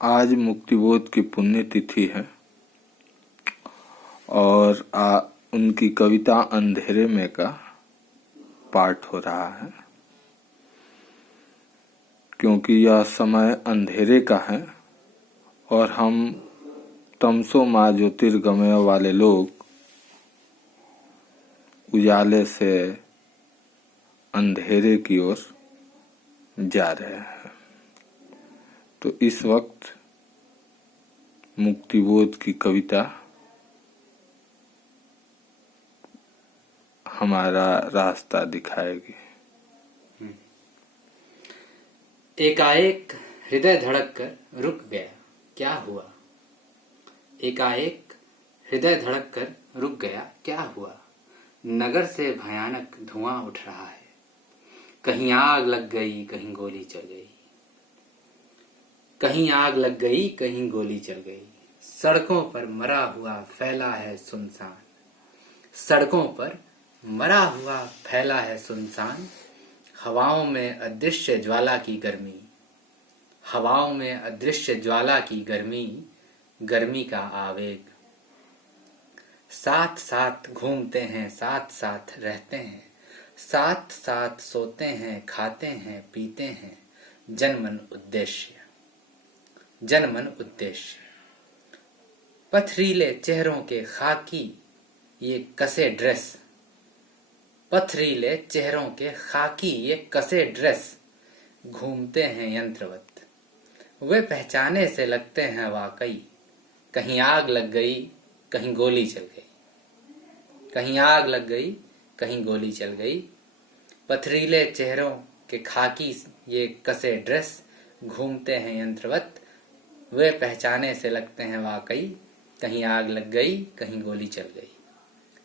आज मुक्तिबोध की पुण्यतिथि है और उनकी कविता अंधेरे में का पाठ हो रहा है। क्योंकि यह समय अंधेरे का है और हम तमसो माँ ज्योतिर्गमय वाले लोग उजाले से अंधेरे की ओर जा रहे हैं। तो इस वक्त मुक्तिबोध की कविता हमारा रास्ता दिखाएगी। एकाएक हृदय धड़क कर रुक गया, क्या हुआ? एकाएक हृदय धड़क कर रुक गया, क्या हुआ? नगर से भयानक धुआं उठ रहा है। कहीं आग लग गई, कहीं गोली चल गई। कहीं आग लग गई, कहीं गोली चल गई। सड़कों पर मरा हुआ फैला है सुनसान। सड़कों पर मरा हुआ फैला है सुनसान। हवाओं में अदृश्य ज्वाला की गर्मी। हवाओं में अदृश्य ज्वाला की गर्मी, गर्मी का आवेग। साथ साथ घूमते हैं, साथ साथ रहते हैं, साथ साथ सोते हैं, खाते हैं, पीते हैं। जनमन उद्देश्य, जनमन उद्देश्य। पथरीले चेहरों के खाकी ये कसे ड्रेस। पथरीले चेहरों के खाकी ये कसे ड्रेस। घूमते हैं यंत्रवत, वे पहचाने से लगते हैं वाकई। कहीं आग लग गई, कहीं गोली चल गई। कहीं आग लग गई, कहीं गोली चल गई। पथरीले चेहरों के खाकी ये कसे ड्रेस। घूमते हैं यंत्रवत, वे पहचाने से लगते हैं वाकई। कहीं आग लग गई, कहीं गोली चल गई।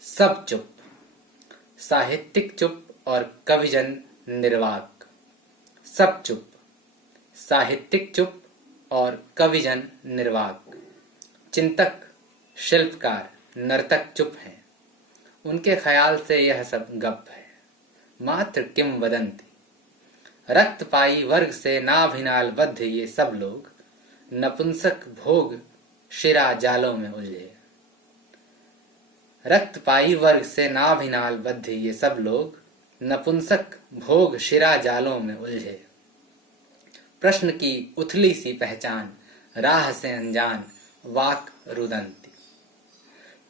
सब चुप, साहित्यिक चुप और कविजन निर्वाक। सब चुप, साहित्यिक चुप और कविजन निर्वाक। चिंतक, शिल्पकार, नर्तक चुप हैं। उनके ख्याल से यह सब गप है, मात्र किंवदंती। रक्त पाई वर्ग से नाभिनाल बद्ध ये सब लोग नपुंसक भोग शिरा जालों में उलझे। रक्त पाई वर्ग से नाभिनाल बद्ध ये सब लोग नपुंसक भोग शिरा जालों में उलझे। प्रश्न की उथली सी पहचान, राह से अनजान, वाक रुदंती।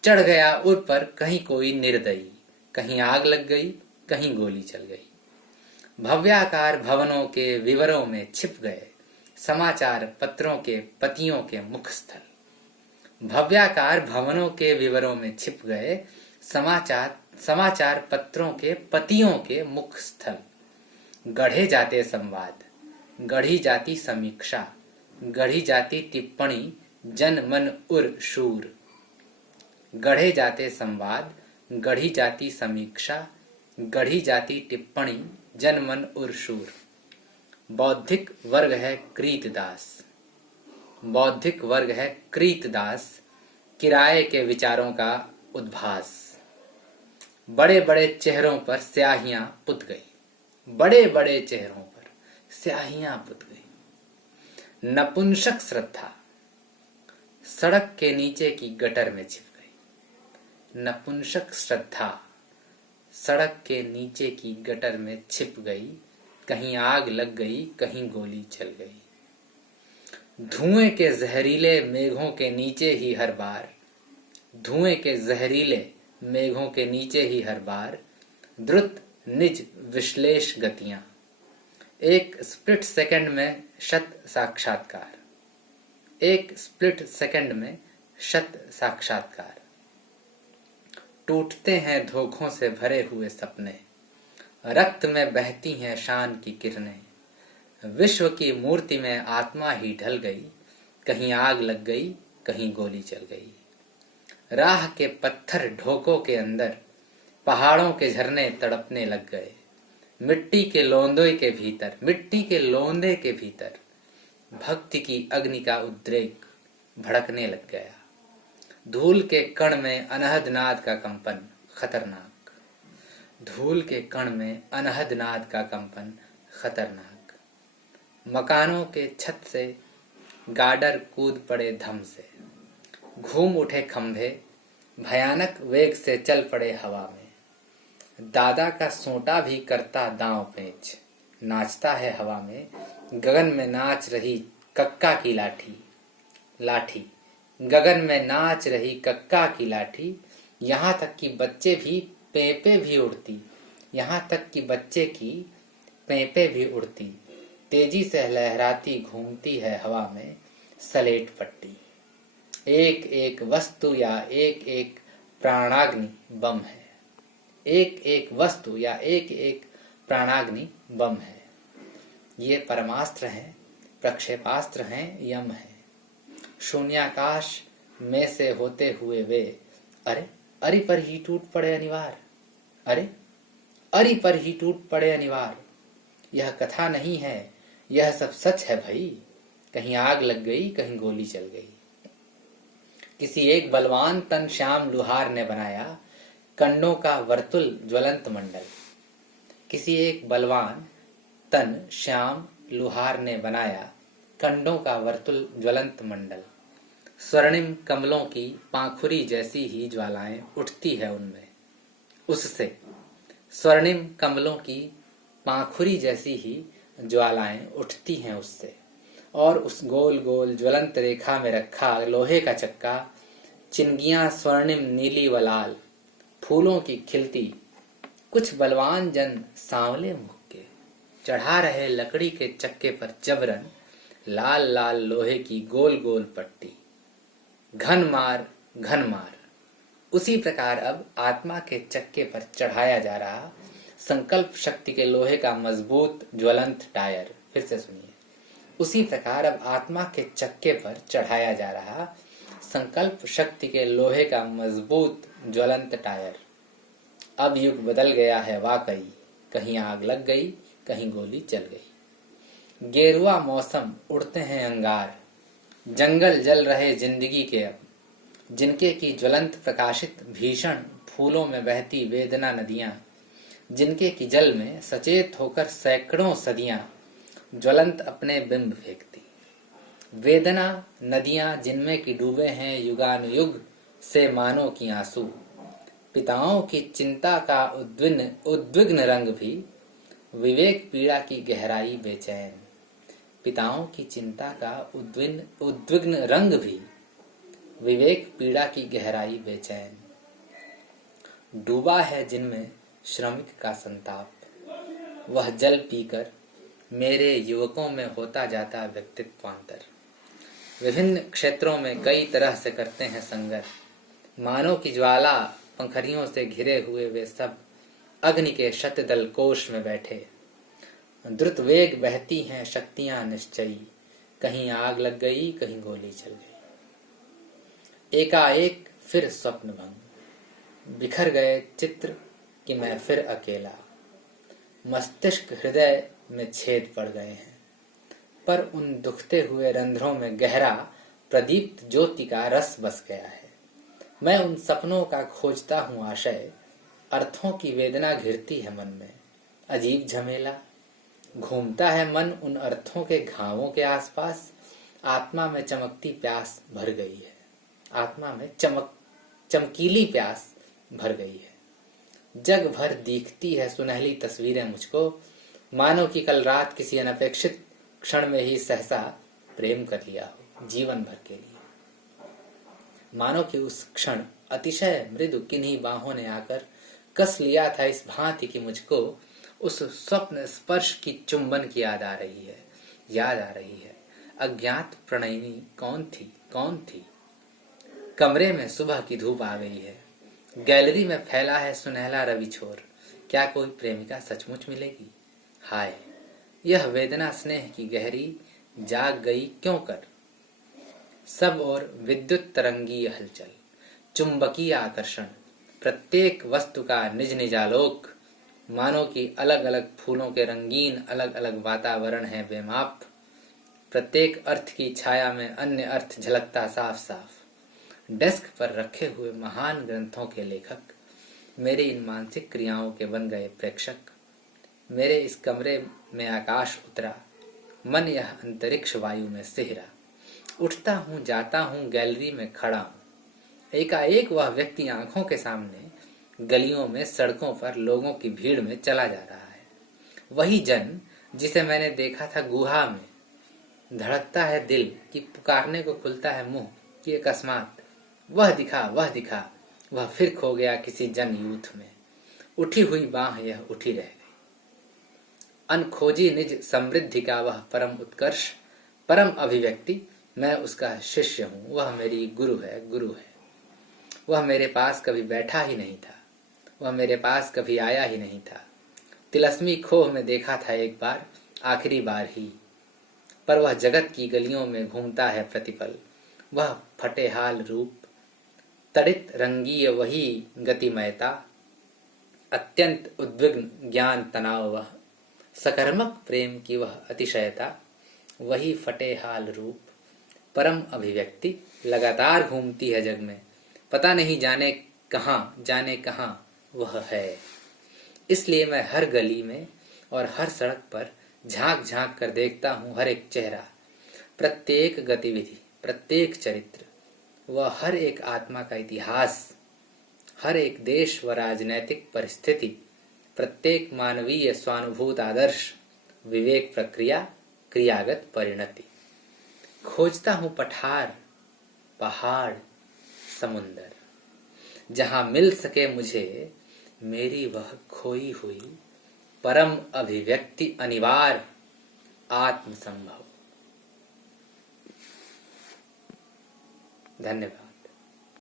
चढ़ गया उर पर कहीं कोई निर्दयी। कहीं आग लग गई, कहीं गोली चल गई। भव्याकार भवनों के विवरों में छिप गए समाचार पत्रों के पतियों के मुखस्थल। भव्याकार भवनों के विवरों में छिप गए समाचार पत्रों के पतियों के मुखस्थल। गढ़े जाते संवाद, गढ़ी जाती समीक्षा, गढ़ी जाती टिप्पणी, जन मन उर शूर। गढ़े जाते संवाद, गढ़ी जाती समीक्षा, गढ़ी जाती टिप्पणी, जन मन उर शूर। बौद्धिक वर्ग है कृतदास, बौद्धिक वर्ग है कृतदास। किराए के विचारों का उद्भास। बड़े बड़े चेहरों पर स्याहियां पुत गई। बड़े बड़े चेहरों पर स्याहियां पुत गई। नपुंसक श्रद्धा सड़क के नीचे की गटर में छिप गई। नपुंसक श्रद्धा सड़क के नीचे की गटर में छिप गई। कहीं आग लग गई, कहीं गोली चल गई। धुएं के जहरीले मेघों के नीचे ही हर बार, धुएं के जहरीले मेघों के नीचे ही हर बार, द्रुत निज विश्लेष गतियां। एक स्प्लिट सेकंड में शत साक्षात्कार। एक स्प्लिट सेकंड में शत साक्षात्कार। टूटते हैं धोखों से भरे हुए सपने। रक्त में बहती हैं शान की किरणें। विश्व की मूर्ति में आत्मा ही ढल गई। कहीं आग लग गई, कहीं गोली चल गई। राह के पत्थर ढोकों के अंदर पहाड़ों के झरने तड़पने लग गए। मिट्टी के लोंदे के भीतर, मिट्टी के लोंदे के भीतर भक्ति की अग्नि का उद्रेक भड़कने लग गया। धूल के कण में अनहद नाद का कंपन खतरनाक। धूल के कण में अनहद नाद का कंपन खतरनाक। मकानों के छत से गार्डर कूद पड़े धम से, घूम उठे खंभे, भयानक वेग से चल पड़े हवा में। दादा का सोंटा भी करता दांव पेंच, नाचता है हवा में, गगन में नाच रही कक्का की लाठी। लाठी गगन में नाच रही कक्का की लाठी, यहाँ तक कि बच्चे भी पेंपे भी उड़ती, यहाँ तक कि बच्चे की पेंपे भी उड़ती। तेजी से लहराती घूमती है हवा में सलेट पट्टी। एक एक वस्तु या एक एक प्राणाग्नि बम है, एक एक वस्तु या एक एक प्राणाग्नि बम है। ये परमास्त्र हैं, प्रक्षेपास्त्र हैं, यम है। शून्याकाश में से होते हुए वे अरे अरि पर ही टूट पड़े अनिवार्य, अरे अरि पर ही टूट पड़े अनिवार्य। यह कथा नहीं है, यह सब सच है भाई। कहीं आग लग गई, कहीं गोली चल गई। किसी एक बलवान तन श्याम लुहार ने बनाया कंडों का वर्तुल ज्वलंत मंडल। किसी एक बलवान तन श्याम लुहार ने बनाया कंडों का वर्तुल ज्वलंत मंडल। स्वर्णिम कमलों की पाखुरी जैसी ही ज्वालाएं उठती है उनमें, उससे। स्वर्णिम कमलों की पाखुरी जैसी ही ज्वालाएं उठती हैं उससे। और उस गोल गोल ज्वलंत रेखा में रखा लोहे का चक्का, चिंगियां स्वर्णिम नीली व लाल, फूलों की खिलती। कुछ बलवान जन सांवले मुख के चढ़ा रहे लकड़ी के चक्के पर जबरन लाल लाल लोहे की गोल गोल पट्टी। घन मार घन मार। उसी प्रकार अब आत्मा के चक्के पर चढ़ाया जा रहा संकल्प शक्ति के लोहे का मजबूत ज्वलंत टायर। फिर से सुनिए। उसी प्रकार अब आत्मा के चक्के पर चढ़ाया जा रहा संकल्प शक्ति के लोहे का मजबूत ज्वलंत टायर। अब युग बदल गया है वाकई, कहीं आग लग गई, कहीं गोली चल गई। गेरुआ मौसम उड़ते हैं अंगार, जंगल जल रहे जिंदगी के अब, जिनके की ज्वलंत प्रकाशित भीषण फूलों में बहती वेदना नदियां, जिनके की जल में सचेत होकर सैकड़ों सदियां ज्वलंत अपने बिंब फेंकती। वेदना नदियां जिनमें की डूबे हैं युगानुयुग से मानो की आंसू। पिताओं की चिंता का उद्विग्न रंग भी, विवेक पीड़ा की गहराई बेचैन। पिताओं की चिंता का उद्विग्न रंग भी, विवेक पीड़ा की गहराई बेचैन। डूबा है जिनमें श्रमिक का संताप, वह जल पीकर मेरे युवकों में होता जाता व्यक्तित्वांतर। विभिन्न क्षेत्रों में कई तरह से करते हैं संघर्ष। मानव की ज्वाला पंखरियों से घिरे हुए वे सब अग्नि के शतदल कोश में बैठे। द्रुत वेग बहती हैं शक्तियां निश्चयी, कहीं आग लग गई, कहीं गोली चल गई। एकाएक फिर स्वप्न भंग, बिखर गए चित्र कि मैं फिर अकेला। मस्तिष्क हृदय में छेद पड़ गए हैं, पर उन दुखते हुए रंध्रों में गहरा प्रदीप्त ज्योति का रस बस गया है। मैं उन सपनों का खोजता हूँ आशय, अर्थों की वेदना घिरती है मन में। अजीब झमेला घूमता है मन उन अर्थों के घावों के आसपास। आत्मा में चमकती प्यास भर गई है, आत्मा में चमकीली प्यास भर गई है। जग भर दिखती है सुनहली तस्वीरें मुझको, मानो कि कल रात किसी अनपेक्षित क्षण में ही सहसा प्रेम कर लिया हो जीवन भर के लिए। मानो कि उस क्षण अतिशय मृदु किन्हीं बाहों ने आकर कस लिया था इस भांति कि मुझको उस स्वप्न स्पर्श की चुंबन की याद आ रही है, याद आ रही है। अज्ञात प्रणयिनी कौन थी, कौन थी? कमरे में सुबह की धूप आ गई है, गैलरी में फैला है सुनहला रवि छोर। क्या कोई प्रेमिका सचमुच मिलेगी? हाय, यह वेदना स्नेह की गहरी जाग गई क्यों कर। सब और विद्युत तरंगीय हलचल, चुंबकीय आकर्षण, प्रत्येक वस्तु का निज निज आलोक। मानो कि अलग अलग फूलों के रंगीन अलग अलग वातावरण है बेमाप। प्रत्येक अर्थ की छाया में अन्य अर्थ झलकता साफ साफ। डेस्क पर रखे हुए महान ग्रंथों के लेखक मेरी इन मानसिक क्रियाओं के बन गए प्रेक्षक। मेरे इस कमरे में आकाश उतरा, मन यह अंतरिक्ष वायु में सिहरा। उठता हूँ जाता हूँ गैलरी में खड़ा हूँ। एकाएक वह व्यक्ति आंखों के सामने गलियों में सड़कों पर लोगों की भीड़ में चला जा रहा है। वही जन जिसे मैंने देखा था गुहा में। धड़कता है दिल कि पुकारने को खुलता है मुंह कि अकस्मात वह दिखा वह फिर खो गया किसी जन यूथ में। उठी हुई बाह यह उठी रह गई। अनखोजी निज समृद्धि का वह परम उत्कर्ष, परम अभिव्यक्ति, मैं उसका शिष्य हूँ, वह मेरी गुरु है। वह मेरे पास कभी बैठा ही नहीं था, वह मेरे पास कभी आया ही नहीं था। तिलस्मी खोह में देखा था एक बार, आखिरी बार ही। पर वह जगत की गलियों में घूमता है प्रतिपल। वह फटेहाल रूप, तड़ित रंगीय वही गतिमयता, अत्यंत उद्विग्न ज्ञान तनाव वह, सकर्मक प्रेम की वह अतिशयता, वही फटेहाल रूप, परम अभिव्यक्ति लगातार घूमती है जग में। पता नहीं जाने कहाँ वह है। इसलिए मैं हर गली में और हर सड़क पर झांक झांक कर देखता हूँ हर एक चेहरा, प्रत्येक गतिविधि, प्रत्येक चरित्र, वह हर एक आत्मा का इतिहास, हर एक देश व राजनैतिक परिस्थिति, प्रत्येक मानवीय स्वानुभूत आदर्श, विवेक प्रक्रिया, क्रियागत परिणति। खोजता हूँ पठार, पहाड़, समुंदर, जहां मिल सके मुझे मेरी वह खोई हुई परम अभिव्यक्ति, अनिवार्य आत्म संभव। धन्यवाद।